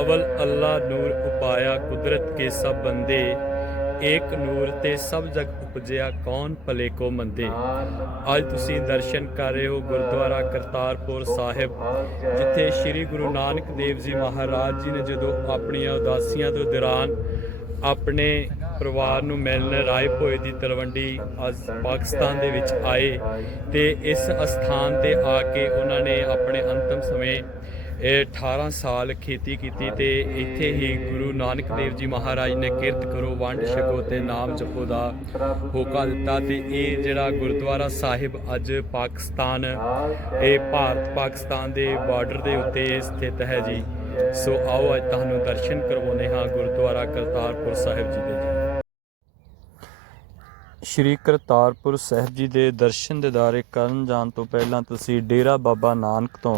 ਅਵਲ ਅੱਲਾ ਨੂਰ ਉਪਾਇਆ ਕੁਦਰਤ ਕੇ ਸਭ ਬੰਦੇ, ਏਕ ਨੂਰ ਤੇ ਸਭ ਜਗ ਉਪਜਿਆ ਕੌਣ ਭਲੇ ਕੋ ਮੰਦੇ? ਅੱਜ ਤੁਸੀਂ ਦਰਸ਼ਨ ਕਰ ਰਹੇ ਹੋ ਗੁਰਦੁਆਰਾ ਕਰਤਾਰਪੁਰ ਸਾਹਿਬ, ਜਿੱਥੇ ਸ੍ਰੀ ਗੁਰੂ ਨਾਨਕ ਦੇਵ ਜੀ ਮਹਾਰਾਜ ਜੀ ਨੇ ਜਦੋਂ ਆਪਣੀਆਂ ਉਦਾਸੀਆਂ ਤੋਂ ਦੌਰਾਨ ਆਪਣੇ ਪਰਿਵਾਰ ਨੂੰ ਮਿਲਣ ਰਾਏ ਭੋਏ ਦੀ ਤਲਵੰਡੀ ਅੱਜ ਪਾਕਿਸਤਾਨ ਦੇ ਵਿੱਚ ਆਏ ਤੇ ਇਸ ਅਸਥਾਨ ਤੇ ਆ ਕੇ ਉਹਨਾਂ ਨੇ ਆਪਣੇ ਅੰਤਮ ਸਮੇਂ 18 ਸਾਲ ਖੇਤੀ ਕੀਤੀ ਤੇ ਇੱਥੇ ਹੀ ਗੁਰੂ ਨਾਨਕ ਦੇਵ ਜੀ ਮਹਾਰਾਜ ਨੇ ਕਿਰਤ ਕਰੋ, ਵੰਡ ਛਕੋ ਤੇ ਨਾਮ ਜਪੋ ਦਾ ਹੋਕਾ ਦਿੱਤਾ ਤੇ ਇਹ ਜਿਹੜਾ ਗੁਰਦੁਆਰਾ ਸਾਹਿਬ ਅੱਜ ਪਾਕਿਸਤਾਨ, ਇਹ ਭਾਰਤ ਪਾਕਿਸਤਾਨ ਦੇ ਬਾਰਡਰ ਦੇ ਉੱਤੇ ਸਥਿਤ ਹੈ ਜੀ। ਸੋ ਆਓ ਅੱਜ ਤੁਹਾਨੂੰ ਦਰਸ਼ਨ ਕਰਵਾਉਂਦੇ ਹਾਂ ਗੁਰਦੁਆਰਾ ਕਰਤਾਰਪੁਰ ਸਾਹਿਬ ਜੀ ਦੇ। ਸ਼੍ਰੀ ਕਰਤਾਰਪੁਰ ਸਾਹਿਬ ਜੀ ਦੇ ਦਰਸ਼ਨ ਦਿਦਾਰੇ ਕਰਨ ਜਾਣ ਤੋਂ ਪਹਿਲਾਂ ਤੁਸੀਂ ਡੇਰਾ ਬਾਬਾ ਨਾਨਕ ਤੋਂ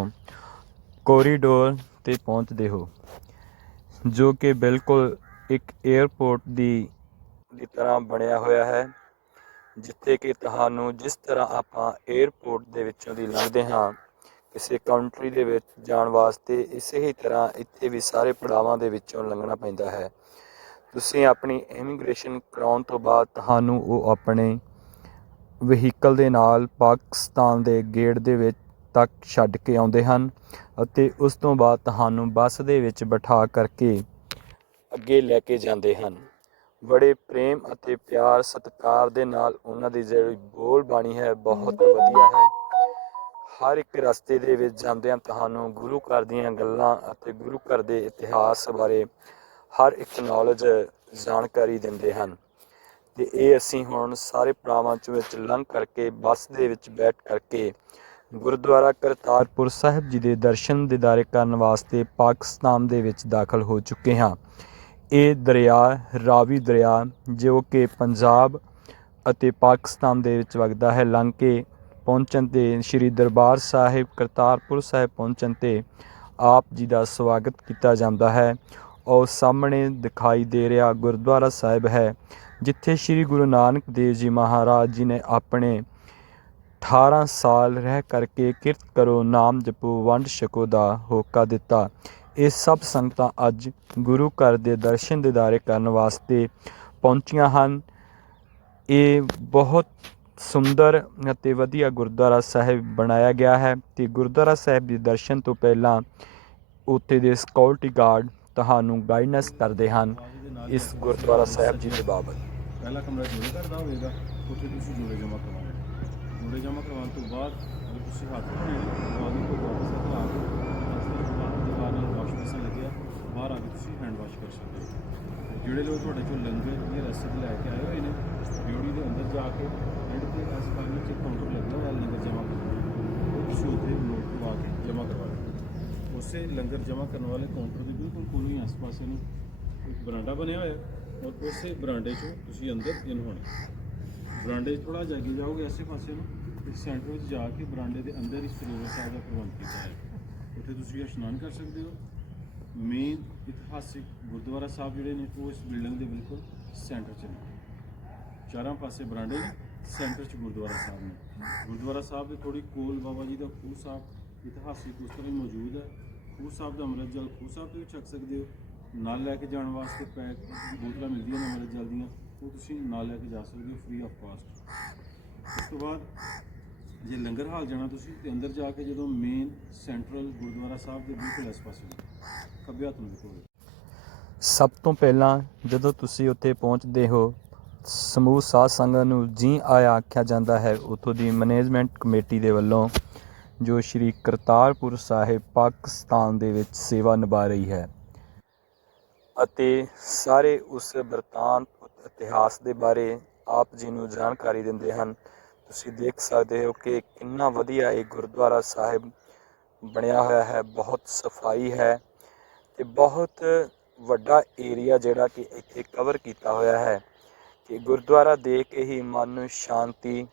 ਕੋਰੀਡੋਰ ਤੇ ਪਹੁੰਚਦੇ ਹੋ, ਜੋ ਕਿ ਬਿਲਕੁਲ ਇੱਕ 에ਅਰਪੋਰਟ ਦੀ ਦੀ ਤਰ੍ਹਾਂ ਬਣਿਆ ਹੋਇਆ ਹੈ, ਜਿੱਥੇ ਕਿ ਤੁਹਾਨੂੰ ਜਿਸ ਤਰ੍ਹਾਂ ਆਪਾਂ 에ਅਰਪੋਰਟ ਦੇ ਵਿੱਚੋਂ ਦੀ ਲੰਘਦੇ ਹਾਂ, ਕਿਸੇ ਕੰਟਰੀ ਦੇ ਵਿੱਚ ਜਾਣ ਵਾਸਤੇ ਇਸੇ ਹੀ ਤਰ੍ਹਾਂ ਇੱਥੇ ਵੀ ਸਾਰੇ ਪੜਾਵਾਂ ਦੇ ਵਿੱਚੋਂ ਲੰਘਣਾ ਪੈਂਦਾ ਹੈ। ਤੁਸੀਂ ਆਪਣੀ ਇਮੀਗ੍ਰੇਸ਼ਨ ਕਰਾਉਣ ਤੋਂ ਬਾਅਦ ਤੁਹਾਨੂੰ ਉਹ ਆਪਣੇ ਵਹੀਕਲ ਦੇ ਨਾਲ ਪਾਕਿਸਤਾਨ ਦੇ ਗੇਟ ਦੇ ਵਿੱਚ ਤੱਕ ਛੱਡ ਕੇ ਆਉਂਦੇ ਹਨ ਅਤੇ ਉਸ ਤੋਂ ਬਾਅਦ ਤੁਹਾਨੂੰ ਬੱਸ ਦੇ ਵਿੱਚ ਬਿਠਾ ਕਰਕੇ ਅੱਗੇ ਲੈ ਕੇ ਜਾਂਦੇ ਹਨ। ਬੜੇ ਪ੍ਰੇਮ ਅਤੇ ਪਿਆਰ ਸਤਿਕਾਰ ਦੇ ਨਾਲ ਉਹਨਾਂ ਦੀ ਜਿਹੜੀ ਬੋਲ ਬਾਣੀ ਹੈ, ਬਹੁਤ ਵਧੀਆ ਹੈ। ਹਰ ਇੱਕ ਰਸਤੇ ਦੇ ਵਿੱਚ ਜਾਂਦਿਆਂ ਤੁਹਾਨੂੰ ਗੁਰੂ ਘਰ ਦੀਆਂ ਗੱਲਾਂ ਅਤੇ ਗੁਰੂ ਘਰ ਦੇ ਇਤਿਹਾਸ ਬਾਰੇ ਹਰ ਇੱਕ ਨੌਲੇਜ ਜਾਣਕਾਰੀ ਦਿੰਦੇ ਹਨ। ਤੇ ਇਹ ਅਸੀਂ ਹੁਣ ਸਾਰੇ ਭਰਾਵਾਂ ਚ ਵਿੱਚ ਲੰਘ ਕਰਕੇ, ਬੱਸ ਦੇ ਵਿੱਚ ਬੈਠ ਕਰਕੇ ਗੁਰਦੁਆਰਾ ਕਰਤਾਰਪੁਰ ਸਾਹਿਬ ਜੀ ਦੇ ਦਰਸ਼ਨ ਦਿਦਾਰੇ ਕਰਨ ਵਾਸਤੇ ਪਾਕਿਸਤਾਨ ਦੇ ਵਿੱਚ ਦਾਖਲ ਹੋ ਚੁੱਕੇ ਹਾਂ। ਇਹ ਦਰਿਆ, ਰਾਵੀ ਦਰਿਆ, ਜੋ ਕਿ ਪੰਜਾਬ ਅਤੇ ਪਾਕਿਸਤਾਨ ਦੇ ਵਿੱਚ ਵਗਦਾ ਹੈ, ਲੰਘ ਕੇ ਪਹੁੰਚਣ ਤੇ ਸ੍ਰੀ ਦਰਬਾਰ ਸਾਹਿਬ, ਕਰਤਾਰਪੁਰ ਸਾਹਿਬ ਪਹੁੰਚਣ ਤੇ ਆਪ ਜੀ ਦਾ ਸਵਾਗਤ ਕੀਤਾ ਜਾਂਦਾ ਹੈ। ਔਰ ਸਾਹਮਣੇ ਦਿਖਾਈ ਦੇ ਰਿਹਾ ਗੁਰਦੁਆਰਾ ਸਾਹਿਬ ਹੈ, ਜਿੱਥੇ ਸ੍ਰੀ ਗੁਰੂ ਨਾਨਕ ਦੇਵ ਜੀ ਮਹਾਰਾਜ ਜੀ ਨੇ ਆਪਣੇ 18 ਸਾਲ ਰਹਿ ਕਰਕੇ ਕਿਰਤ ਕਰੋ, ਨਾਮ ਜਪੋ, ਵੰਡ ਛਕੋ ਦਾ ਹੋਕਾ ਦਿੱਤਾ। ਇਹ ਸਭ ਸੰਗਤਾਂ ਅੱਜ ਗੁਰੂ ਘਰ ਦੇ ਦਰਸ਼ਨ ਦਿਦਾਰੇ ਕਰਨ ਵਾਸਤੇ ਪਹੁੰਚੀਆਂ ਹਨ। ਇਹ ਬਹੁਤ ਸੁੰਦਰ ਅਤੇ ਵਧੀਆ ਗੁਰਦੁਆਰਾ ਸਾਹਿਬ ਬਣਾਇਆ ਗਿਆ ਹੈ ਤੇ ਗੁਰਦੁਆਰਾ ਸਾਹਿਬ ਦੇ ਦਰਸ਼ਨ ਤੋਂ ਪਹਿਲਾਂ ਉੱਥੇ ਦੇ ਸਿਕਿਉਰਿਟੀ ਗਾਰਡ ਤੁਹਾਨੂੰ ਗਾਈਡਨੈਸ ਕਰਦੇ ਹਨ ਇਸ ਗੁਰਦੁਆਰਾ ਸਾਹਿਬ ਜੀ ਦੇ ਬਾਬਤ। ਪਹਿਲਾ ਕਮਰਾ ਜੋੜੇ ਕਰਦਾ ਹੋਵੇਗਾ, ਉੱਥੇ ਤੁਸੀਂ ਜੋੜੇ ਜਮ੍ਹਾਂ ਕਰਵਾਉਣੇ ਜੋੜੇ ਜਮ੍ਹਾਂ ਕਰਵਾਉਣ ਤੋਂ ਬਾਅਦ ਜੇ ਤੁਸੀਂ ਹੱਥ ਧੋਣੇ ਬਾਅਦ ਵਿੱਚ ਵਾਪਸ ਲਾ ਕੇ ਉਸ ਤੋਂ ਬਾਅਦ ਨਾਲ ਵਾਸ਼ ਬੇਸਨ ਲੱਗਿਆ, ਬਾਹਰ ਆ ਕੇ ਤੁਸੀਂ ਹੈਂਡ ਵਾਸ਼ ਕਰ ਸਕਦੇ ਹੋ। ਜਿਹੜੇ ਲੋਕ ਤੁਹਾਡੇ ਚੋਂ ਲੰਗਰ ਦੀ ਰਸਦ ਲੈ ਕੇ ਆਏ ਹੋਏ ਨੇ ਡਿਊਟੀ ਦੇ ਅੰਦਰ ਜਾ ਕੇ ਐਂਡ ਤੇ ਇਸ ਫਾਈਨਲ ਚ ਕਾਊਂਟਰ ਲੱਗਿਆ ਹੋਇਆ ਲੰਗਰ ਜਮ੍ਹਾਂ ਕਰਨ ਦਾ। ਉਹ ਤੁਸੀਂ ਉੱਥੇ ਨੋਟ ਕਰਵਾ ਕੇ ਜਮ੍ਹਾਂ ਕਰਵਾ ਲਓ ਉਸੇ ਲੰਗਰ ਜਮ੍ਹਾਂ ਕਰਨ ਵਾਲੇ ਕਾਊਂਟਰ ਦੇ ਬਿਲਕੁਲ ਕੋਲ ਹੀ ਆਸ-ਪਾਸੇ ਨੂੰ ਇੱਕ ਬਰਾਂਡਾ ਬਣਿਆ ਹੋਇਆ ਔਰ ਉਸੇ ਬਰਾਂਡੇ 'ਚੋਂ ਤੁਸੀਂ ਅੰਦਰ ਇਨ ਹੋਣੇ ਬਰਾਂਡੇ 'ਚ ਥੋੜਾ ਅੱਗੇ ਜਾਓਗੇ ਐਸੇ ਪਾਸੇ ਨੂੰ, ਤੇ ਸੈਂਟਰ ਵਿੱਚ ਜਾ ਕੇ ਬਰਾਂਡੇ ਦੇ ਅੰਦਰ ਹੀ ਸਰੋਵਰ ਸਾਹਿਬ ਦਾ ਪ੍ਰਬੰਧ ਕੀਤਾ ਹੈ। ਉੱਥੇ ਤੁਸੀਂ ਇਸ਼ਨਾਨ ਕਰ ਸਕਦੇ ਹੋ। ਮੇਨ ਇਤਿਹਾਸਿਕ ਗੁਰਦੁਆਰਾ ਸਾਹਿਬ ਜਿਹੜੇ ਨੇ, ਉਹ ਇਸ ਬਿਲਡਿੰਗ ਦੇ ਬਿਲਕੁਲ ਸੈਂਟਰ 'ਚ ਨੇ। ਚਾਰਾਂ ਪਾਸੇ ਬਰਾਂਡੇ ਸੈਂਟਰ 'ਚ ਗੁਰਦੁਆਰਾ ਸਾਹਿਬ ਨੇ। ਗੁਰਦੁਆਰਾ ਸਾਹਿਬ ਦੇ ਥੋੜੀ ਕੋਲ ਬਾਬਾ ਜੀ ਦਾ ਖੂਹ ਸਾਹਿਬ ਇਤਿਹਾਸਿਕ ਉਸ ਤਰ੍ਹਾਂ ਮੌਜੂਦ ਹੈ। ਖੂਹ ਸਾਹਿਬ ਦਾ ਅੰਮ੍ਰਿਤ ਜਲ ਖੂਹ ਸਾਹਿਬ ਤੇ ਵੀ ਛਕ ਸਕਦੇ ਹੋ। ਨਾਲ ਲੈ ਕੇ ਜਾਣ ਵਾਸਤੇ ਪੈਕ ਬੋਤਲਾਂ ਮਿਲਦੀਆਂ ਨੇ ਅੰਮ੍ਰਿਤ ਜਲ ਦੀਆਂ। ਉਹ ਤੁਸੀਂ ਨਾਲ ਲੈ ਕੇ ਜਾ ਸਕਦੇ ਹੋ ਫ੍ਰੀ ਆਫ ਕਾਸਟ ਉਸ ਤੋਂ ਬਾਅਦ ਜੇ ਲੰਗਰ ਹਾਲ ਜਾਣਾ ਤੁਸੀਂ ਤੇ ਅੰਦਰ ਜਾ ਕੇ ਜਦੋਂ ਮੇਨ ਸੈਂਟਰਲ ਗੁਰਦੁਆਰਾ ਸਾਹਿਬ ਦੇ ਬਿਲਕੁਲ ਇਸ ਪਾਸੇ ਨੂੰ, ਖੱਬੇ ਹੱਥ ਸਭ ਤੋਂ ਪਹਿਲਾਂ ਜਦੋਂ ਤੁਸੀਂ ਉੱਥੇ ਪਹੁੰਚਦੇ ਹੋ ਸਮੂਹ ਸਾਧ ਸੰਗਤ ਨੂੰ ਜੀ ਆਇਆ ਆਖਿਆ ਜਾਂਦਾ ਹੈ ਉਥੋਂ ਦੀ ਮੈਨੇਜਮੈਂਟ ਕਮੇਟੀ ਦੇ ਵੱਲੋਂ ਜੋ ਸ਼੍ਰੀ ਕਰਤਾਰਪੁਰ ਸਾਹਿਬ ਪਾਕਿਸਤਾਨ ਦੇ ਵਿੱਚ ਸੇਵਾ ਨਿਭਾ ਰਹੀ ਹੈ। ਅਤੇ ਸਾਰੇ ਉਸ ਬਰਤਾਂਤ ਇਤਿਹਾਸ ਦੇ ਬਾਰੇ ਆਪ ਜੀ ਨੂੰ ਜਾਣਕਾਰੀ ਦਿੰਦੇ ਹਨ। ਤੁਸੀਂ ਦੇਖ ਸਕਦੇ ਹੋ ਕਿ ਕਿੰਨਾ ਵਧੀਆ ਇਹ ਗੁਰਦੁਆਰਾ ਸਾਹਿਬ ਬਣਿਆ ਹੋਇਆ ਹੈ। ਬਹੁਤ ਸਫ਼ਾਈ ਹੈ ਤੇ ਬਹੁਤ ਵੱਡਾ ਏਰੀਆ ਜਿਹੜਾ ਕਿ ਇੱਥੇ ਕਵਰ ਕੀਤਾ ਹੋਇਆ ਹੈ ਕਿ ਗੁਰਦੁਆਰਾ ਦੇਖ ਕੇ ਹੀ ਮਨ ਨੂੰ ਸ਼ਾਂਤੀ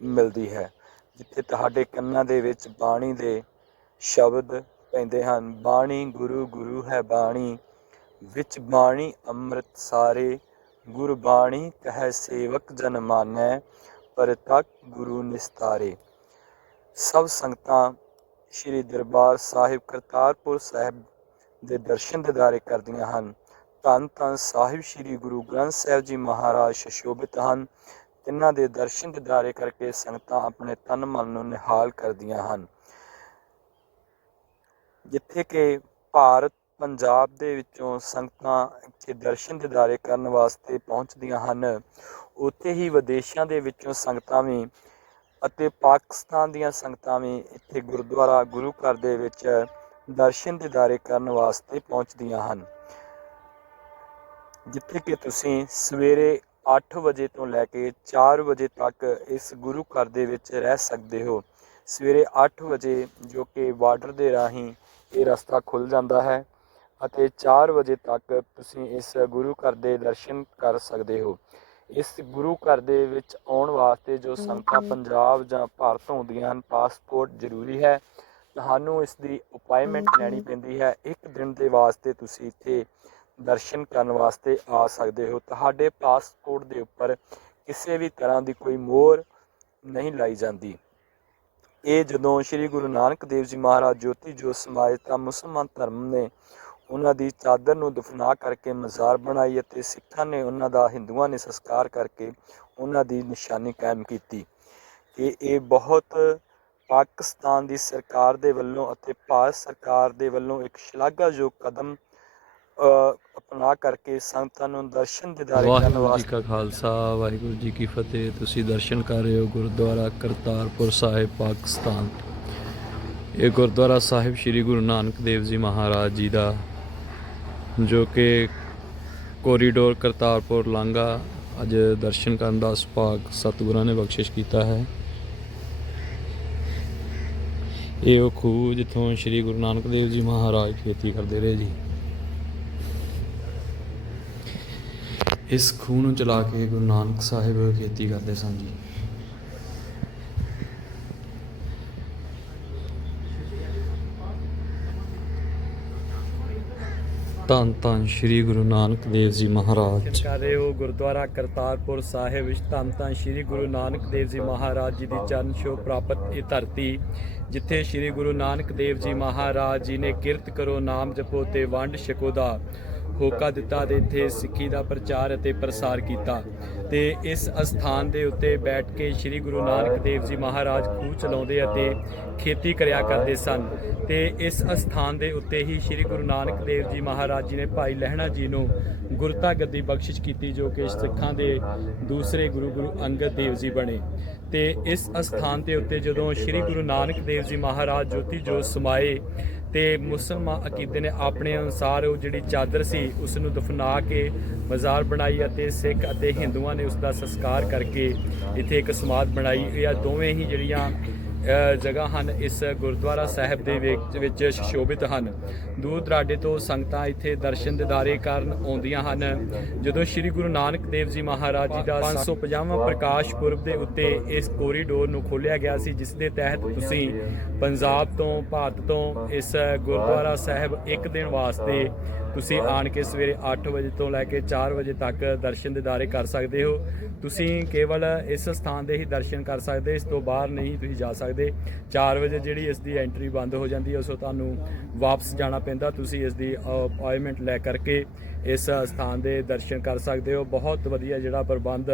ਮਿਲਦੀ ਹੈ। ਜਿੱਥੇ ਤੁਹਾਡੇ ਕੰਨਾਂ ਦੇ ਵਿੱਚ ਬਾਣੀ ਦੇ ਸ਼ਬਦ ਪੈਂਦੇ ਹਨ। ਬਾਣੀ ਗੁਰੂ ਗੁਰੂ ਹੈ ਬਾਣੀ, ਵਿੱਚ ਬਾਣੀ ਅੰਮ੍ਰਿਤ ਸਾਰੇ ਗੁਰਬਾਣੀ ਕਹੈ ਸੇਵਕ ਜਨ ਮਾਨੈ, ਪਰ ਤੱਕ ਗੁਰੂ ਨਿਸਤਾਰੇ। ਸਭ ਸੰਗਤਾਂ ਸ੍ਰੀ ਦਰਬਾਰ ਸਾਹਿਬ ਕਰਤਾਰਪੁਰ ਸਾਹਿਬ ਦੇ ਦਰਸ਼ਨ ਦਿਦਾਰੇ ਕਰਦੀਆਂ ਹਨ। ਧੰਨ ਧੰਨ ਸਾਹਿਬ ਸ੍ਰੀ ਗੁਰੂ ਗ੍ਰੰਥ ਸਾਹਿਬ ਜੀ ਮਹਾਰਾਜ ਸ਼ੋਭਿਤ ਹਨ। ਤਿੰਨਾਂ ਦੇ ਦਰਸ਼ਨ ਦਿਦਾਰੇ ਕਰਕੇ ਸੰਗਤਾਂ ਆਪਣੇ ਤਨ ਮਨ ਨੂੰ ਨਿਹਾਲ ਕਰਦੀਆਂ ਹਨ। ਜਿੱਥੇ ਕਿ ਭਾਰਤ ਪੰਜਾਬ ਦੇ ਵਿੱਚੋਂ ਸੰਗਤਾਂ ਇੱਥੇ ਦਰਸ਼ਨ ਦਿਦਾਰੇ ਕਰਨ ਵਾਸਤੇ ਪਹੁੰਚਦੀਆਂ ਹਨ। ਉੱਥੇ ਹੀ ਵਿਦੇਸ਼ਾਂ ਦੇ ਵਿੱਚੋਂ ਸੰਗਤਾਂ ਵੀ ਅਤੇ ਪਾਕਿਸਤਾਨ ਦੀਆਂ ਸੰਗਤਾਂ ਵੀ ਇੱਥੇ ਗੁਰਦੁਆਰਾ, ਗੁਰੂ ਘਰ ਦੇ ਵਿੱਚ ਦਰਸ਼ਨ ਦਿਦਾਰੇ ਕਰਨ ਵਾਸਤੇ ਪਹੁੰਚਦੀਆਂ ਹਨ। ਜਿੱਥੇ ਕਿ ਤੁਸੀਂ ਸਵੇਰੇ 8 ਵਜੇ ਤੋਂ ਲੈ ਕੇ 4 ਵਜੇ ਤੱਕ ਇਸ ਗੁਰੂ ਘਰ ਦੇ ਵਿੱਚ ਰਹਿ ਸਕਦੇ ਹੋ। ਸਵੇਰੇ 8 ਵਜੇ ਜੋ ਕਿ ਬਾਰਡਰ ਦੇ ਰਾਹੀਂ ਇਹ ਰਸਤਾ ਖੁੱਲ ਜਾਂਦਾ ਹੈ। ਅਤੇ 4 ਵਜੇ ਤੱਕ ਤੁਸੀਂ ਇਸ ਗੁਰੂ ਘਰ ਦੇ ਦਰਸ਼ਨ ਕਰ ਸਕਦੇ ਹੋ। ਇਸ ਗੁਰੂ ਘਰ ਦੇ ਵਿੱਚ ਆਉਣ ਵਾਸਤੇ ਜੋ ਸੰਗਤਾਂ ਪੰਜਾਬ ਜਾਂ ਭਾਰਤ ਆਉਂਦੀਆਂ ਹਨ ਪਾਸਪੋਰਟ ਜ਼ਰੂਰੀ ਹੈ। ਤੁਹਾਨੂੰ ਇਸ ਦੀ ਅਪਾਇੰਟਮੈਂਟ ਲੈਣੀ ਪੈਂਦੀ ਹੈ। ਇੱਕ ਦਿਨ ਦੇ ਵਾਸਤੇ ਤੁਸੀਂ ਇੱਥੇ ਦਰਸ਼ਨ ਕਰਨ ਵਾਸਤੇ ਆ ਸਕਦੇ ਹੋ। ਤੁਹਾਡੇ ਪਾਸਪੋਰਟ ਦੇ ਉੱਪਰ ਕਿਸੇ ਵੀ ਤਰ੍ਹਾਂ ਦੀ ਕੋਈ ਮੋਹਰ ਨਹੀਂ ਲਾਈ ਜਾਂਦੀ। ਇਹ ਜਦੋਂ ਸ੍ਰੀ ਗੁਰੂ ਨਾਨਕ ਦੇਵ ਜੀ ਮਹਾਰਾਜ ਜੋਤੀ ਜੋਤ ਸਮਾਏ ਤਾਂ ਮੁਸਲਮਾਨ ਧਰਮ ਨੇ ਉਹਨਾਂ ਦੀ ਚਾਦਰ ਨੂੰ ਦਫਨਾ ਕਰਕੇ ਮਜ਼ਾਰ ਬਣਾਈ ਅਤੇ ਸਿੱਖਾਂ ਨੇ ਉਹਨਾਂ ਦਾ ਹਿੰਦੂਆਂ ਨੇ ਸੰਸਕਾਰ ਕਰਕੇ ਉਹਨਾਂ ਦੀ ਨਿਸ਼ਾਨੀ ਕਾਇਮ ਕੀਤੀ ਕਿ ਇਹ ਬਹੁਤ ਪਾਕਿਸਤਾਨ ਦੀ ਸਰਕਾਰ ਦੇ ਵੱਲੋਂ ਅਤੇ ਭਾਰਤ ਸਰਕਾਰ ਦੇ ਵੱਲੋਂ ਇੱਕ ਸ਼ਲਾਘਾਯੋਗ ਕਦਮ ਅਪਣਾ ਕਰਕੇ ਸੰਗਤਾਂ ਨੂੰ ਦਰਸ਼ਨ ਦਿਦਾਰੇ ਕਰਨ ਵਾਹਿਗੁਰੂ ਜੀ ਵਾਸਤੇ ਕਾ ਖਾਲਸਾ ਵਾਹਿਗੁਰੂ ਜੀ ਕੀ ਫਤਿਹ। ਤੁਸੀਂ ਦਰਸ਼ਨ ਕਰ ਰਹੇ ਹੋ ਗੁਰਦੁਆਰਾ ਕਰਤਾਰਪੁਰ ਸਾਹਿਬ ਪਾਕਿਸਤਾਨ। ਇਹ ਗੁਰਦੁਆਰਾ ਸਾਹਿਬ ਸ੍ਰੀ ਗੁਰੂ ਨਾਨਕ ਦੇਵ ਜੀ ਮਹਾਰਾਜ ਜੀ ਦਾ ਜੋ ਕਿ ਕੋਰੀਡੋਰ ਕਰਤਾਰਪੁਰ ਲਾਂਘਾ ਅੱਜ ਦਰਸ਼ਨ ਕਰਨ ਦਾ ਸੁਭਾਗ ਸਤਿਗੁਰਾਂ ਨੇ ਬਖਸ਼ਿਸ਼ ਕੀਤਾ ਹੈ। ਇਹ ਉਹ ਖੂਹ ਜਿੱਥੋਂ ਸ੍ਰੀ ਗੁਰੂ ਨਾਨਕ ਦੇਵ ਜੀ ਮਹਾਰਾਜ ਖੇਤੀ ਕਰਦੇ ਰਹੇ ਜੀ। ਇਸ ਖੂਹ ਨੂੰ ਚਲਾ ਕੇ ਗੁਰੂ ਨਾਨਕ ਸਾਹਿਬ ਖੇਤੀ ਕਰਦੇ ਸਨ ਜੀ। ਧੰਨ ਧੰਨ ਸ੍ਰੀ ਗੁਰੂ ਨਾਨਕ ਦੇਵ ਜੀ ਮਹਾਰਾਜ। ਕਰ ਰਹੇ ਹੋ ਗੁਰਦੁਆਰਾ ਕਰਤਾਰਪੁਰ ਸਾਹਿਬ ਵਿੱਚ। ਧੰਨ ਧੰਨ ਸ੍ਰੀ ਗੁਰੂ ਨਾਨਕ ਦੇਵ ਜੀ ਮਹਾਰਾਜ ਜੀ ਦੀ ਚਰਨ ਛੋਹ ਪ੍ਰਾਪਤ ਇਹ ਧਰਤੀ, ਜਿੱਥੇ ਸ੍ਰੀ ਗੁਰੂ ਨਾਨਕ ਦੇਵ ਜੀ ਮਹਾਰਾਜ ਜੀ ਨੇ ਕਿਰਤ ਕਰੋ, ਨਾਮ ਜਪੋ ਤੇ ਵੰਡ ਛਕੋ ਦਾ ਹੋਕਾ ਦਿੱਤਾ ਤੇ ਇੱਥੇ ਸਿੱਖੀ ਦਾ ਪ੍ਰਚਾਰ ਅਤੇ ਪ੍ਰਸਾਰ ਕੀਤਾ। ਤੇ ਇਸ ਅਸਥਾਨ ਦੇ ਉੱਤੇ ਬੈਠ ਕੇ ਸ੍ਰੀ ਗੁਰੂ ਨਾਨਕ ਦੇਵ ਜੀ ਮਹਾਰਾਜ ਖੂਹ ਚਲਾਉਂਦੇ ਅਤੇ ਖੇਤੀ ਕਰਿਆ ਕਰਦੇ ਸਨ। ਤੇ ਇਸ ਅਸਥਾਨ ਦੇ ਉੱਤੇ ਹੀ ਸ੍ਰੀ ਗੁਰੂ ਨਾਨਕ ਦੇਵ ਜੀ ਮਹਾਰਾਜ ਜੀ ਨੇ ਭਾਈ ਲਹਿਣਾ ਜੀ ਨੂੰ ਗੁਰਤਾ ਗੱਦੀ ਬਖਸ਼ਿਸ਼ ਕੀਤੀ, ਜੋ ਕਿ ਸਿੱਖਾਂ ਦੇ ਦੂਸਰੇ ਗੁਰੂ ਗੁਰੂ ਅੰਗਦ ਦੇਵ ਜੀ ਬਣੇ। ਤੇ ਇਸ ਅਸਥਾਨ ਦੇ ਉੱਤੇ ਜਦੋਂ ਸ੍ਰੀ ਗੁਰੂ ਨਾਨਕ ਦੇਵ ਜੀ ਮਹਾਰਾਜ ਜੋਤੀ ਜੋਤ ਸਮਾਏ ਤੇ ਮੁਸਲਮਾਨ ਅਕੀਦੇ ਨੇ ਆਪਣੇ ਅਨੁਸਾਰ ਉਹ ਜਿਹੜੀ ਚਾਦਰ ਸੀ ਉਸ ਨੂੰ ਦਫਨਾ ਕੇ ਮਜ਼ਾਰ ਬਣਾਈ ਅਤੇ ਸਿੱਖ ਅਤੇ ਹਿੰਦੂਆਂ ਨੇ ਉਸ ਦਾ ਸੰਸਕਾਰ ਕਰਕੇ ਇੱਥੇ ਇੱਕ ਸਮਾਧ ਬਣਾਈ। ਇਹ ਆ ਦੋਵੇਂ ਹੀ ਜਿਹੜੀਆਂ ਜਗ੍ਹਾ ਹਨ। ਇਸ ਗੁਰਦੁਆਰਾ ਸਾਹਿਬ ਦੇ ਵਿੱਚ ਵਿੱਚ ਸ਼ੋਭਿਤ ਹਨ। ਦੂਰ ਦਰਾਡੇ ਤੋਂ ਸੰਗਤਾਂ ਇੱਥੇ ਦਰਸ਼ਨ ਦਿਦਾਰੇ ਕਰਨ ਆਉਂਦੀਆਂ ਹਨ। ਜਦੋਂ ਸ੍ਰੀ ਗੁਰੂ ਨਾਨਕ ਦੇਵ ਜੀ ਮਹਾਰਾਜ ਜੀ ਦਾ 550ਵਾਂ ਪ੍ਰਕਾਸ਼ ਪੁਰਬ ਦੇ ਉੱਤੇ ਇਸ ਕੋਰੀਡੋਰ ਨੂੰ ਖੋਲ੍ਹਿਆ ਗਿਆ ਸੀ, ਜਿਸ ਦੇ ਤਹਿਤ ਤੁਸੀਂ ਪੰਜਾਬ ਤੋਂ, ਭਾਰਤ ਤੋਂ ਇਸ ਗੁਰਦੁਆਰਾ ਸਾਹਿਬ ਇੱਕ ਦਿਨ ਵਾਸਤੇ ਤੁਸੀਂ ਆਣ ਕੇ ਸਵੇਰੇ 8 ਵਜੇ ਤੋਂ ਲੈ ਕੇ 4 ਵਜੇ ਤੱਕ ਦਰਸ਼ਨ ਦਿਦਾਰੇ ਕਰ ਸਕਦੇ ਹੋ। ਤੁਸੀਂ ਕੇਵਲ ਇਸ ਸਥਾਨ ਦੇ ਹੀ ਦਰਸ਼ਨ ਕਰ ਸਕਦੇ, ਇਸ ਤੋਂ ਬਾਹਰ ਨਹੀਂ ਤੁਸੀਂ ਜਾ ਸਕਦੇ। 4 ਵਜੇ ਜਿਹੜੀ ਇਸ ਦੀ ਐਂਟਰੀ ਬੰਦ ਹੋ ਜਾਂਦੀ ਹੈ ਸੋ ਤੁਹਾਨੂੰ ਵਾਪਸ ਜਾਣਾ ਪੈਂਦਾ। ਤੁਸੀਂ ਇਸ ਦੀ ਅਪਾਇੰਟਮੈਂਟ ਲੈ ਕਰਕੇ ਇਸ ਸਥਾਨ ਦੇ ਦਰਸ਼ਨ ਕਰ ਸਕਦੇ ਹੋ। ਬਹੁਤ ਵਧੀਆ ਜਿਹੜਾ ਪ੍ਰਬੰਧ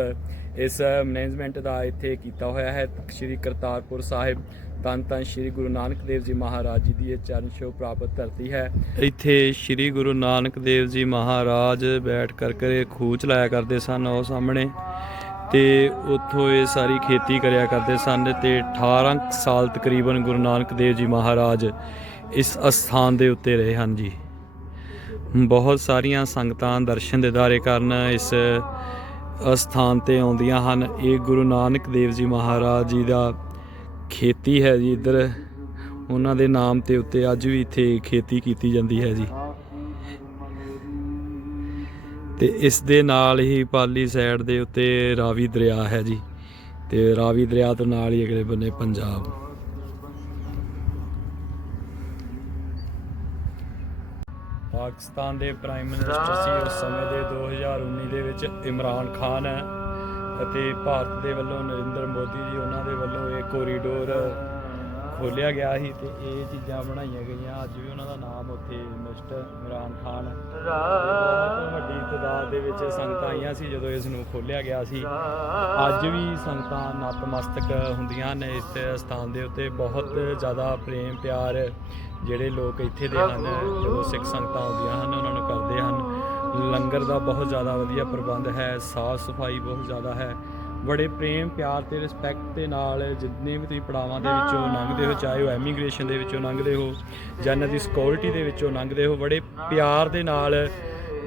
ਇਸ ਮੈਨੇਜਮੈਂਟ ਦਾ ਇੱਥੇ ਕੀਤਾ ਹੋਇਆ ਹੈ। ਸ਼੍ਰੀ ਕਰਤਾਰਪੁਰ ਸਾਹਿਬ। ਤਨ ਧੰਨ ਸ਼੍ਰੀ ਗੁਰੂ ਨਾਨਕ ਦੇਵ ਜੀ ਮਹਾਰਾਜ ਜੀ ਦੀ ਇਹ ਚਰਨ ਛੋਹ ਪ੍ਰਾਪਤ ਧਰਤੀ ਹੈ। ਇੱਥੇ ਸ੍ਰੀ ਗੁਰੂ ਨਾਨਕ ਦੇਵ ਜੀ ਮਹਾਰਾਜ ਬੈਠ ਕਰਕੇ ਖੂਚ ਲਾਇਆ ਕਰਦੇ ਸਨ ਉਹ ਸਾਹਮਣੇ ਤੇ ਉੱਥੋਂ ਇਹ ਸਾਰੀ ਖੇਤੀ ਕਰਿਆ ਕਰਦੇ ਸਨ ਤੇ 18 ਕੁ ਸਾਲ ਤਕਰੀਬਨ ਗੁਰੂ ਨਾਨਕ ਦੇਵ ਜੀ ਮਹਾਰਾਜ ਇਸ ਅਸਥਾਨ ਦੇ ਉੱਤੇ ਰਹੇ ਹਨ ਜੀ। ਬਹੁਤ ਸਾਰੀਆਂ ਸੰਗਤਾਂ ਦਰਸ਼ਨ ਦਿਦਾਰੇ ਕਰਨ ਇਸ ਅਸਥਾਨ ਤੇ ਆਉਂਦੀਆਂ ਹਨ। ਇਹ ਗੁਰੂ ਨਾਨਕ ਦੇਵ ਜੀ ਮਹਾਰਾਜ ਜੀ ਦਾ ਖੇਤੀ ਹੈ ਜੀ ਇੱਧਰ। ਉਹਨਾਂ ਦੇ ਨਾਮ ਤੇ ਉੱਤੇ ਅੱਜ ਵੀ ਇੱਥੇ ਖੇਤੀ ਕੀਤੀ ਜਾਂਦੀ ਹੈ ਜੀ। ਤੇ ਇਸ ਦੇ ਨਾਲ ਹੀ ਪਾਲੀ ਸਾਈਡ ਦੇ ਉੱਤੇ ਰਾਵੀ ਦਰਿਆ ਹੈ ਜੀ। ਤੇ ਰਾਵੀ ਦਰਿਆ ਤੋਂ ਨਾਲ ਹੀ ਅਗਲੇ ਬੰਨੇ ਪੰਜਾਬ। ਪਾਕਿਸਤਾਨ ਦੇ ਪ੍ਰਾਈਮ ਮਿਨਿਸਟਰ ਸੀ, ਉਸ ਸਮੇਂ ਦੇ 2019 ਦੇ ਵਿੱਚ ਇਮਰਾਨ ਖਾਨ ਹੈ। ਅਤੇ ਭਾਰਤ ਦੇ ਵੱਲੋਂ ਨਰਿੰਦਰ ਮੋਦੀ ਜੀ, ਉਹਨਾਂ ਦੇ ਵੱਲੋਂ ਇਹ ਕੋਰੀਡੋਰ ਖੋਲਿਆ ਗਿਆ ਸੀ ਤੇ ਇਹ ਚੀਜ਼ਾਂ ਬਣਾਈਆਂ ਗਈਆਂ। ਅੱਜ ਵੀ ਉਹਨਾਂ ਦਾ ਨਾਮ ਉੱਥੇ ਮਿਸਟਰ ਇਮਰਾਨ ਖਾਨ ਬਹੁਤ ਵੱਡੀ ਤਦਾਦ ਦੇ ਵਿੱਚ ਸੰਗਤਾਂ ਆਈਆਂ ਸੀ ਜਦੋਂ ਇਸ ਨੂੰ ਖੋਲਿਆ ਗਿਆ ਸੀ। ਅੱਜ ਵੀ ਸੰਗਤਾਂ ਨਤਮਸਤਕ ਹੁੰਦੀਆਂ ਨੇ ਇਸ ਸਥਾਨ ਦੇ ਉੱਤੇ। ਬਹੁਤ ਜ਼ਿਆਦਾ ਪ੍ਰੇਮ ਪਿਆਰ ਜਿਹੜੇ ਲੋਕ ਇੱਥੇ ਦੇ ਹਨ ਜਦੋਂ ਸਿੱਖ ਸੰਗਤਾਂ ਆਉਂਦੀਆਂ ਹਨ, ਉਹਨਾਂ ਨੂੰ ਕਰਦੇ ਹਨ। ਲੰਗਰ ਦਾ ਬਹੁਤ ਜ਼ਿਆਦਾ ਵਧੀਆ ਪ੍ਰਬੰਧ ਹੈ ਸਾਫ਼ ਸਫ਼ਾਈ ਬਹੁਤ ਜ਼ਿਆਦਾ ਹੈ। ਬੜੇ ਪ੍ਰੇਮ ਪਿਆਰ ਤੇ ਰਿਸਪੈਕਟ ਦੇ ਨਾਲ ਜਿੰਨੇ ਵੀ ਤੁਸੀਂ ਪੜਾਵਾਂ ਦੇ ਵਿੱਚੋਂ ਲੰਘਦੇ ਹੋ ਚਾਹੇ ਉਹ ਐਮੀਗ੍ਰੇਸ਼ਨ ਦੇ ਵਿੱਚੋਂ ਲੰਘਦੇ ਹੋ ਜਾਂ ਇਹਨਾਂ ਦੀ ਸਿਕਿਉਰਿਟੀ ਦੇ ਵਿੱਚੋਂ ਲੰਘਦੇ ਹੋ ਬੜੇ ਪਿਆਰ ਦੇ ਨਾਲ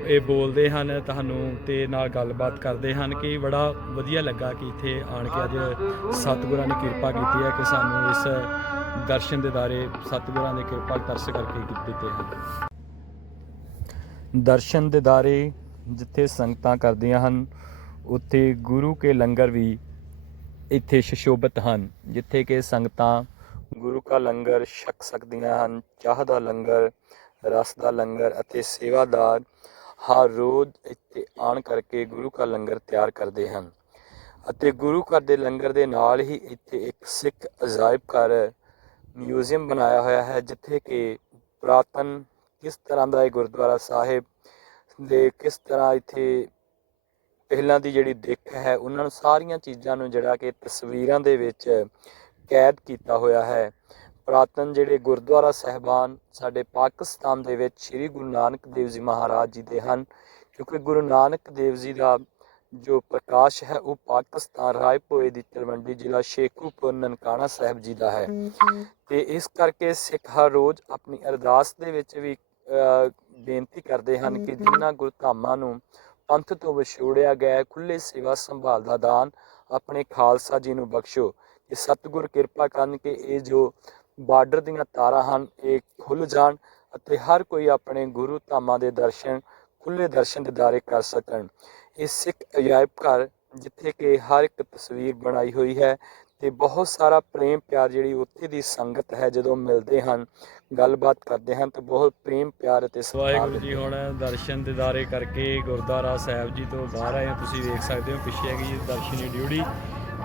ਇਹ ਬੋਲਦੇ ਹਨ ਤੁਹਾਨੂੰ ਤੇ ਨਾਲ ਗੱਲਬਾਤ ਕਰਦੇ ਹਨ ਕਿ ਬੜਾ ਵਧੀਆ ਲੱਗਾ ਕਿ ਇੱਥੇ ਆਣ ਕੇ ਅੱਜ ਸਤਿਗੁਰਾਂ ਨੇ ਕਿਰਪਾ ਕੀਤੀ ਹੈ ਕਿ ਸਾਨੂੰ ਇਸ ਦਰਸ਼ਨ ਦੇ ਦਾਰੇ ਸਤਿਗੁਰਾਂ ਦੇ ਕਿਰਪਾ ਤਰਸ ਕਰਕੇ ਦਿੱਤੇ ਹਨ। ਦਰਸ਼ਨ ਦਿਦਾਰੇ ਜਿੱਥੇ ਸੰਗਤਾਂ ਕਰਦੀਆਂ ਹਨ, ਉੱਥੇ ਗੁਰੂ ਕੇ ਲੰਗਰ ਵੀ ਇੱਥੇ ਸ਼ਸ਼ੋਭਤ ਹਨ, ਜਿੱਥੇ ਕਿ ਸੰਗਤਾਂ ਗੁਰੂ ਕਾ ਲੰਗਰ ਛਕ ਸਕਦੀਆਂ ਹਨ, ਚਾਹ ਦਾ ਲੰਗਰ, ਰਸ ਦਾ ਲੰਗਰ ਅਤੇ ਸੇਵਾਦਾਰ ਹਰ ਰੋਜ਼ ਇੱਥੇ ਆਣ ਕਰਕੇ ਗੁਰੂ ਕਾ ਲੰਗਰ ਤਿਆਰ ਕਰਦੇ ਹਨ। ਅਤੇ ਗੁਰੂ ਘਰ ਦੇ ਲੰਗਰ ਦੇ ਨਾਲ ਹੀ ਇੱਥੇ ਇੱਕ ਸਿੱਖ ਅਜਾਇਬ ਘਰ ਮਿਊਜ਼ੀਅਮ ਬਣਾਇਆ ਹੋਇਆ ਹੈ, ਜਿੱਥੇ ਕਿ ਪੁਰਾਤਨ ਕਿਸ ਤਰ੍ਹਾਂ ਦਾ ਇਹ ਗੁਰਦੁਆਰਾ ਸਾਹਿਬ ਦੇ ਕਿਸ ਤਰ੍ਹਾਂ ਇੱਥੇ ਪਹਿਲਾਂ ਦੀ ਜਿਹੜੀ ਦਿੱਖ ਹੈ ਉਹਨਾਂ ਨੂੰ ਸਾਰੀਆਂ ਚੀਜ਼ਾਂ ਨੂੰ ਜਿਹੜਾ ਕਿ ਤਸਵੀਰਾਂ ਦੇ ਵਿੱਚ ਕੈਦ ਕੀਤਾ ਹੋਇਆ ਹੈ। ਪੁਰਾਤਨ ਜਿਹੜੇ ਗੁਰਦੁਆਰਾ ਸਹਿਬਾਨ ਸਾਡੇ ਪਾਕਿਸਤਾਨ ਦੇ ਵਿੱਚ ਸ੍ਰੀ ਗੁਰੂ ਨਾਨਕ ਦੇਵ ਜੀ ਮਹਾਰਾਜ ਜੀ ਦੇ ਹਨ ਕਿਉਂਕਿ ਗੁਰੂ ਨਾਨਕ ਦੇਵ ਜੀ ਦਾ ਜੋ ਪ੍ਰਕਾਸ਼ ਹੈ ਉਹ ਪਾਕਿਸਤਾਨ ਰਾਏਪੁਰੇ ਦੀ ਤਲਵੰਡੀ ਜ਼ਿਲ੍ਹਾ ਸ਼ੇਖੂਪੁਰ ਨਨਕਾਣਾ ਸਾਹਿਬ ਜੀ ਦਾ ਹੈ। ਤੇ ਇਸ ਕਰਕੇ ਸਿੱਖ ਹਰ ਰੋਜ਼ ਆਪਣੀ ਅਰਦਾਸ ਦੇ ਵਿੱਚ ਵੀ ਬੇਨਤੀ ਕਰਦੇ ਹਨ ਕਿ ਜਿਨ੍ਹਾਂ ਗੁਰਧਾਮਾਂ ਨੂੰ ਪੰਥ ਤੋਂ ਵਿਛੋੜਿਆ ਗਿਆ ਖੁੱਲੇ ਸੇਵਾ ਸੰਭਾਲ ਦਾ ਦਾਨ ਆਪਣੇ ਖਾਲਸਾ ਜੀ ਨੂੰ ਬਖਸ਼ੋ। ਕਿ ਸਤਿਗੁਰ ਕਿਰਪਾ ਕਰਨ ਕਿ ਇਹ ਜੋ ਬਾਰਡਰ ਦੀਆਂ ਤਾਰਾਂ ਹਨ ਇਹ ਖੁੱਲ ਜਾਣ ਅਤੇ ਹਰ ਕੋਈ ਆਪਣੇ ਗੁਰੂ ਧਾਮਾਂ ਦੇ ਦਰਸ਼ਨ ਖੁੱਲੇ ਦਰਸ਼ਨ ਦਿਦਾਰੇ ਕਰ ਸਕਣ। ਇਹ ਸਿੱਖ ਅਜਾਇਬ ਘਰ ਜਿੱਥੇ ਕਿ ਹਰ ਇੱਕ ਤਸਵੀਰ ਬਣਾਈ ਹੋਈ ਹੈ ਤੇ ਬਹੁਤ ਸਾਰਾ ਪ੍ਰੇਮ ਪਿਆਰ ਜਿਹੜੀ ਉੱਥੇ ਦੀ ਸੰਗਤ ਹੈ ਜਦੋਂ ਮਿਲਦੇ ਹਨ ਗੱਲਬਾਤ ਕਰਦੇ ਹਨ ਤਾਂ ਬਹੁਤ ਪ੍ਰੇਮ ਪਿਆਰ ਅਤੇ ਵਾਹਿਗੁਰੂ ਜੀ ਹੁਣ ਦਰਸ਼ਨ ਦਿਦਾਰੇ ਕਰਕੇ ਗੁਰਦੁਆਰਾ ਸਾਹਿਬ ਜੀ ਤੋਂ ਬਾਹਰ ਆਏ ਹਾਂ। ਤੁਸੀਂ ਵੇਖ ਸਕਦੇ ਹੋ ਪਿੱਛੇ ਹੈਗੀ ਜੀ ਦਰਸ਼ਨੀ ਡਿਊਟੀ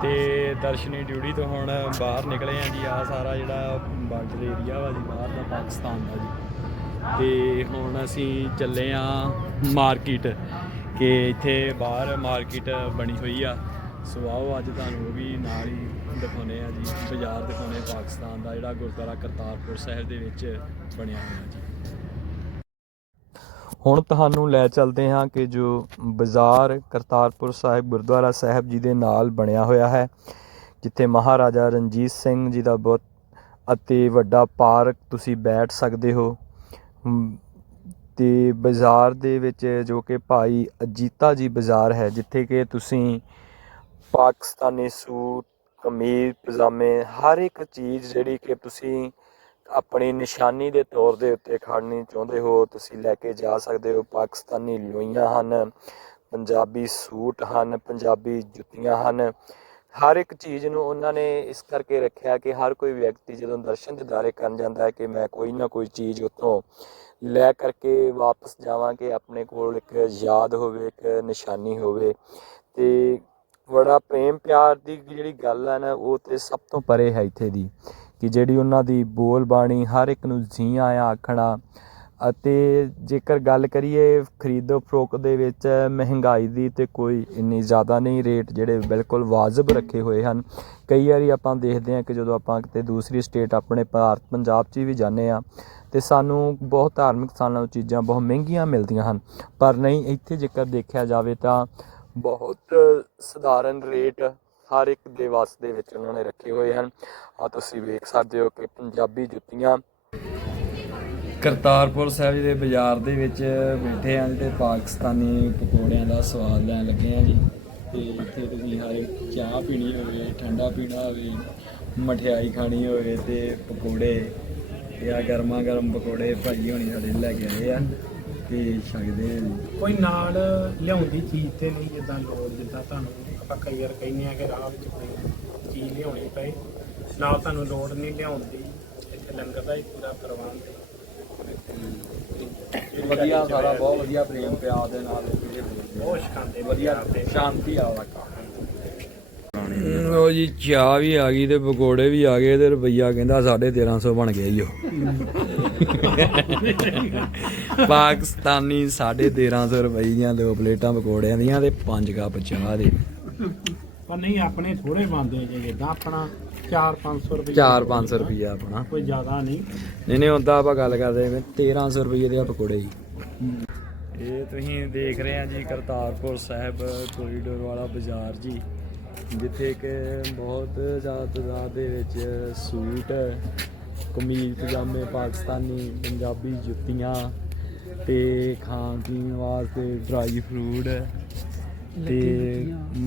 ਤੇ ਦਰਸ਼ਨੀ ਡਿਊਟੀ ਤੋਂ ਹੁਣ ਬਾਹਰ ਨਿਕਲੇ ਆ ਜੀ। ਆ ਸਾਰਾ ਜਿਹੜਾ ਬਾਰਡਰ ਏਰੀਆ ਵਾ ਜੀ ਬਾਹਰ ਦਾ ਪਾਕਿਸਤਾਨ ਦਾ ਜੀ। ਤੇ ਹੁਣ ਅਸੀਂ ਚੱਲੇ ਆ ਮਾਰਕੀਟ ਕਿ ਇੱਥੇ ਬਾਹਰ ਮਾਰਕੀਟ ਬਣੀ ਹੋਈ ਆ। ਸੋ ਆਓ ਅੱਜ ਤੁਹਾਨੂੰ ਵੀ ਨਾਲ ਹੀ ਦਿਖਾਉਨੇ ਆ ਜੀ ਬਾਜ਼ਾਰ ਦਿਖਾਉਨੇ ਪਾਕਿਸਤਾਨ ਦਾ ਜਿਹੜਾ ਗੁਰਦੁਆਰਾ ਕਰਤਾਰਪੁਰ ਸਾਹਿਬ ਦੇ ਵਿੱਚ ਬਣਿਆ ਹੋਇਆ ਜੀ। ਹੁਣ ਤੁਹਾਨੂੰ ਲੈ ਚੱਲਦੇ ਹਾਂ ਕਿ ਜੋ ਬਾਜ਼ਾਰ ਕਰਤਾਰਪੁਰ ਸਾਹਿਬ ਗੁਰਦੁਆਰਾ ਸਾਹਿਬ ਜੀ ਦੇ ਨਾਲ ਬਣਿਆ ਹੋਇਆ ਹੈ ਜਿੱਥੇ ਮਹਾਰਾਜਾ ਰਣਜੀਤ ਸਿੰਘ ਜੀ ਦਾ ਬਹੁਤ ਅਤੇ ਵੱਡਾ ਪਾਰਕ ਤੁਸੀਂ ਬੈਠ ਸਕਦੇ ਹੋ। ਹਮ, ਤੇ ਬਾਜ਼ਾਰ ਦੇ ਵਿੱਚ ਜੋ ਕਿ ਭਾਈ ਅਜੀਤਾ ਜੀ ਬਾਜ਼ਾਰ ਹੈ ਜਿੱਥੇ ਕਿ ਤੁਸੀਂ ਪਾਕਿਸਤਾਨੀ ਸੂਟ ਕਮੀਜ਼, ਪਜਾਮੇ, ਹਰ ਇੱਕ ਚੀਜ਼ ਜਿਹੜੀ ਕਿ ਤੁਸੀਂ ਆਪਣੀ ਨਿਸ਼ਾਨੀ ਦੇ ਤੌਰ ਦੇ ਉੱਤੇ ਖੜਨੀ ਚਾਹੁੰਦੇ ਹੋ, ਤੁਸੀਂ ਲੈ ਕੇ ਜਾ ਸਕਦੇ ਹੋ। ਪਾਕਿਸਤਾਨੀ ਲੋਈਆਂ ਹਨ, ਪੰਜਾਬੀ ਸੂਟ ਹਨ, ਪੰਜਾਬੀ ਜੁੱਤੀਆਂ ਹਨ। ਹਰ ਇੱਕ ਚੀਜ਼ ਨੂੰ ਉਹਨਾਂ ਨੇ ਇਸ ਕਰਕੇ ਰੱਖਿਆ ਕਿ ਹਰ ਕੋਈ ਵਿਅਕਤੀ ਜਦੋਂ ਦਰਸ਼ਨ ਦਿਦਾਰੇ ਕਰਨ ਜਾਂਦਾ ਹੈ ਕਿ ਮੈਂ ਕੋਈ ਨਾ ਕੋਈ ਚੀਜ਼ ਉੱਥੋਂ ਲੈ ਕਰਕੇ ਵਾਪਸ ਜਾਵਾਂ ਕਿ ਆਪਣੇ ਕੋਲ ਇੱਕ ਯਾਦ ਹੋਵੇ, ਇੱਕ ਨਿਸ਼ਾਨੀ ਹੋਵੇ। ਤੇ ਬੜਾ ਪ੍ਰੇਮ ਪਿਆਰ ਦੀ ਜਿਹੜੀ ਗੱਲ ਹੈ ਨਾ, ਉਹ ਤੇ ਸਭ ਤੋਂ ਪਰੇ ਹੈ ਇੱਥੇ ਦੀ, ਕਿ ਜਿਹੜੀ ਉਹਨਾਂ ਦੀ ਬੋਲ ਬਾਣੀ ਹਰ ਇੱਕ ਨੂੰ ਜੀ ਆਇਆ ਆਖਣਾ। ਅਤੇ ਜੇਕਰ ਗੱਲ ਕਰੀਏ ਖਰੀਦੋ ਫਰੋਕ ਦੇ ਵਿੱਚ, ਮਹਿੰਗਾਈ ਦੀ ਤੇ ਕੋਈ ਇੰਨੀ ਜ਼ਿਆਦਾ ਨਹੀਂ ਰੇਟ ਜਿਹੜੇ ਬਿਲਕੁਲ ਵਾਜਬ ਰੱਖੇ ਹੋਏ ਹਨ। ਕਈ ਵਾਰੀ ਆਪਾਂ ਦੇਖਦੇ ਹਾਂ ਕਿ ਜਦੋਂ ਆਪਾਂ ਕਿਤੇ ਦੂਸਰੀ ਸਟੇਟ ਆਪਣੇ ਭਾਰਤ, ਪੰਜਾਬ 'ਚ ਵੀ ਜਾਂਦੇ ਆ ਤੇ ਸਾਨੂੰ ਬਹੁਤ ਧਾਰਮਿਕ ਸਥਾਨਾਂ ਤੋਂ ਚੀਜ਼ਾਂ ਬਹੁਤ ਮਹਿੰਗੀਆਂ ਮਿਲਦੀਆਂ ਹਨ। ਪਰ ਨਹੀਂ, ਇੱਥੇ ਜੇਕਰ ਦੇਖਿਆ ਜਾਵੇ ਤਾਂ ਬਹੁਤ ਸਧਾਰਨ ਰੇਟ ਹਰ ਇੱਕ ਦੇ ਵਾਸ ਦੇ ਵਿੱਚ ਉਹਨਾਂ ਨੇ ਰੱਖੇ ਹੋਏ ਹਨ। ਆ ਤੁਸੀਂ ਵੇਖ ਸਕਦੇ ਹੋ ਕਿ ਪੰਜਾਬੀ ਜੁੱਤੀਆਂ ਕਰਤਾਰਪੁਰ ਸਾਹਿਬ ਜੀ ਦੇ ਬਾਜ਼ਾਰ ਦੇ ਵਿੱਚ ਬੈਠੇ ਆਂ ਤੇ ਪਾਕਿਸਤਾਨੀ ਪਕੌੜਿਆਂ ਦਾ ਸਵਾਦ ਲੈਣ ਲੱਗੇ ਆਂ ਜੀ। ਤੇ ਇੱਥੇ ਤੁਸੀਂ ਹਰ ਇੱਕ ਚਾਹ ਪੀਣੀ ਹੋਵੇ, ਠੰਡਾ ਪੀਣਾ ਹੋਵੇ, ਮਠਿਆਈ ਖਾਣੀ ਹੋਵੇ ਤੇ ਪਕੌੜੇ, ਤੇ ਆ ਗਰਮਾ ਗਰਮ ਪਕੌੜੇ ਭਾਈ ਹੋਣੀ ਸਾਡੇ ਲੈ ਕੇ ਆਏ ਆ ਤੇ ਛਕਦੇ ਆ ਕੋਈ ਨਾਲ ਲਿਆਉਂਦੀ ਚੀਜ਼ ਤੇ ਨਹੀਂ ਜਿੱਦਾਂ ਲੋੜ ਜਿੱਦਾਂ ਤੁਹਾਨੂੰ ਆਪਾਂ ਕਈ ਵਾਰ ਕਹਿੰਦੇ ਆ ਕਿ ਰਾਹ ਵਿੱਚ ਕੋਈ ਚੀਜ਼ ਲਿਆਉਣੀ ਪਏ ਨਾਲ ਤੁਹਾਨੂੰ ਲੋੜ ਨਹੀਂ ਲਿਆਉਣ ਦੀ ਇੱਥੇ ਲੰਗਰ ਦਾ ਹੀ ਪੂਰਾ ਪ੍ਰਬੰਧ ਹੈ। ਵਧੀਆ ਸਾਰਾ ਬਹੁਤ ਵਧੀਆ ਪ੍ਰੇਮ ਪਿਆਰ ਦੇ ਨਾਲ ਇਹ ਆ। ਬਹੁਤ ਸ਼ਾਨਦਾਰ ਵਧੀਆ ਸ਼ਾਂਤੀ ਆ ਵਾਕਾ ਖਾਣੇ ਉਹ ਜੀ ਚਾਹ ਵੀ ਆ ਗਈ ਤੇ ਪਕੌੜੇ ਵੀ ਆ ਗਏ ਤੇ ਰੁਪਈਆ ਕਹਿੰਦਾ 1350 ਬਣ ਗਿਆ ਈ ਉਹ। ਪਾਕਿਸਤਾਨੀ 1350 ਰੁਪਏ ਦੀਆਂ ਦੋ ਪਲੇਟਾਂ ਪਕੌੜਿਆਂ ਦੀਆਂ ਤੇ ਪੰਜ ਕੱਪ ਚਾਹ ਦੇ। ਪਰ ਨਹੀਂ ਆਪਣੇ ਥੋੜੇ ਬੰਦੇ ਜੇ ਜਿੱਦਾਂ ਆਪਣਾ 4-500 ਰੁਪਏ 4-500 ਰੁਪਈਆ। ਆਪਣਾ। ਕੋਈ ਜ਼ਿਆਦਾ ਨਹੀਂ। ਨਹੀਂ ਨਹੀਂ ਹੁੰਦਾ ਆਪਾਂ ਗੱਲ ਕਰਦੇ ਹਾਂ 1300 ਰੁਪਏ ਦੇ ਆ ਪਕੌੜੇ ਜੀ। ਇਹ ਤੁਸੀਂ ਦੇਖ ਰਹੇ ਆ ਜੀ ਕਰਤਾਰਪੁਰ ਸਾਹਿਬ ਕੋਰੀਡੋਰ ਵਾਲਾ ਬਾਜ਼ਾਰ ਜੀ। ਜਿੱਥੇ ਕਿ ਬਹੁਤ ਜ਼ਿਆਦਾ ਤਾਦਾਦ ਦੇ ਵਿੱਚ ਸੂਟ ਕਮੀਜ਼ ਪਜਾਮੇ ਪਾਕਿਸਤਾਨੀ ਪੰਜਾਬੀ ਜੁੱਤੀਆਂ ਤੇ ਖਾਣ ਪੀਣ ਵਾਸਤੇ ਡਰਾਈ ਫਰੂਟ ਤੇ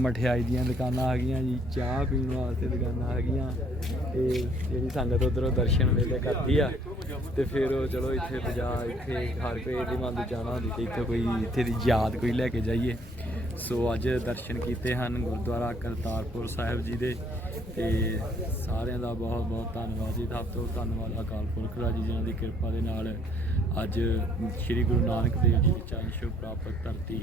ਮਠਿਆਈ ਦੀਆਂ ਦੁਕਾਨਾਂ ਹੈਗੀਆਂ ਜੀ ਚਾਹ ਪੀਣ ਵਾਸਤੇ ਦੁਕਾਨਾਂ ਹੈਗੀਆਂ ਤੇ ਜਿਹੜੀ ਸੰਗਤ ਉਧਰੋਂ ਦਰਸ਼ਨ ਮੇਲੇ ਕਰਦੀ ਆ ਤੇ ਫਿਰ ਉਹ ਚਲੋ ਇੱਥੇ ਬਾਜ਼ਾਰ ਇੱਥੇ ਹਰ ਕੋਈ ਦੀ ਮਨ ਜਾਣਾ ਹੁੰਦੀ ਤੇ ਇੱਥੇ ਕੋਈ ਇੱਥੇ ਦੀ ਯਾਦ ਕੋਈ ਲੈ ਕੇ ਜਾਈਏ। ਸੋ ਅੱਜ ਦਰਸ਼ਨ ਕੀਤੇ ਹਨ ਗੁਰਦੁਆਰਾ ਕਰਤਾਰਪੁਰ ਸਾਹਿਬ ਜੀ ਦੇ ਤੇ ਸਾਰਿਆਂ ਦਾ ਬਹੁਤ ਬਹੁਤ ਧੰਨਵਾਦ ਜੀ। ਸਭ ਤੋਂ ਧੰਨਵਾਦ ਅਕਾਲ ਪੁਰਖ ਦਾ ਜੀ, ਜਿਨ੍ਹਾਂ ਦੀ ਕਿਰਪਾ ਦੇ ਨਾਲ ਅੱਜ ਸ੍ਰੀ ਗੁਰੂ ਨਾਨਕ ਦੇਵ ਜੀ ਵਿੱਚ ਚਰਨ ਪ੍ਰਾਪਤ ਧਰਤੀ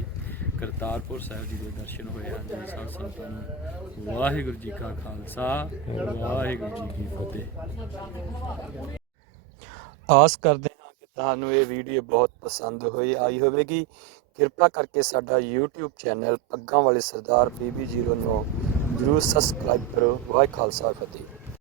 ਕਰਤਾਰਪੁਰ ਸਾਹਿਬ ਜੀ ਦੇ ਦਰਸ਼ਨ ਹੋਏ ਹਨ। ਜੀ, ਸਭ ਸੰਤਾਂ ਨੂੰ ਵਾਹਿਗੁਰੂ ਜੀ ਕਾ ਖਾਲਸਾ, ਵਾਹਿਗੁਰੂ ਜੀ ਕੀ ਫਤਿਹ। ਆਸ ਕਰਦੇ ਹਾਂ ਕਿ ਤੁਹਾਨੂੰ ਇਹ ਵੀਡੀਓ ਬਹੁਤ ਪਸੰਦ ਹੋਈ, ਆਈ ਹੋਵੇਗੀ। ਕਿਰਪਾ ਕਰਕੇ ਸਾਡਾ YouTube ਚੈਨਲ ਪੱਗਾਂ ਵਾਲੇ ਸਰਦਾਰ BB09 ਜਰੂਰ ਸਬਸਕ੍ਰਾਈਬ ਕਰੋ। ਵਾਹਿ ਖਾਲਸਾ ਫਤਿਹ।